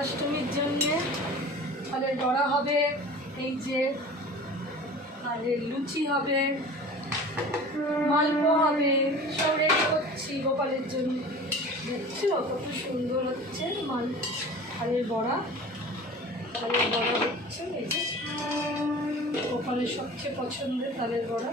অষ্টমীর জন্য তাহলে বড়া হবে এই যে তাহলে লুচি হবে মালপ হবে সবাই করছি গোপালের জন্য দেখছো কত সুন্দর হচ্ছে মাল খালের বড়া খালের বড়া হচ্ছে এই যে গোপালের সবচেয়ে পছন্দের তালের বড়া